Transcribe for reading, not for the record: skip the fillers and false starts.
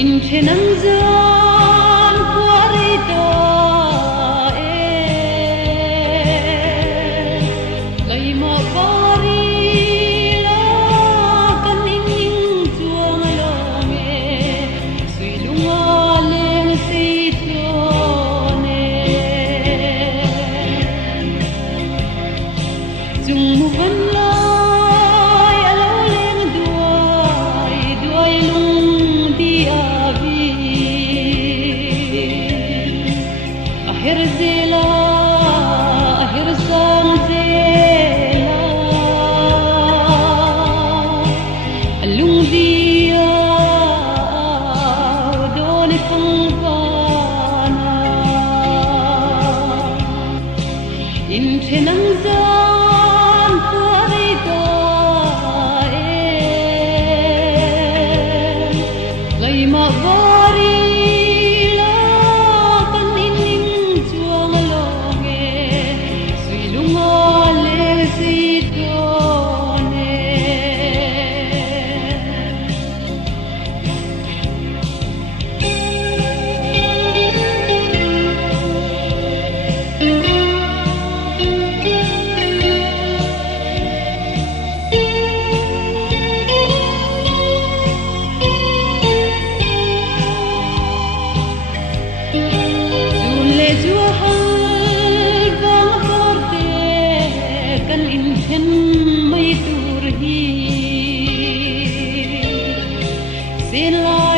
in thenang zan kwari ta lai ma pari la kan ning chuang lo nge sui lunga leng sei to ne chung mu van lai alo leng duai duai lung di avi aher zela aher sang zela lung dia don phang vana in thenang zan kwari ta lai ma vari la kan ning chuang lo nge sui lunga le si to ne le jua hal vang borde kan in then mai tur hi sin lai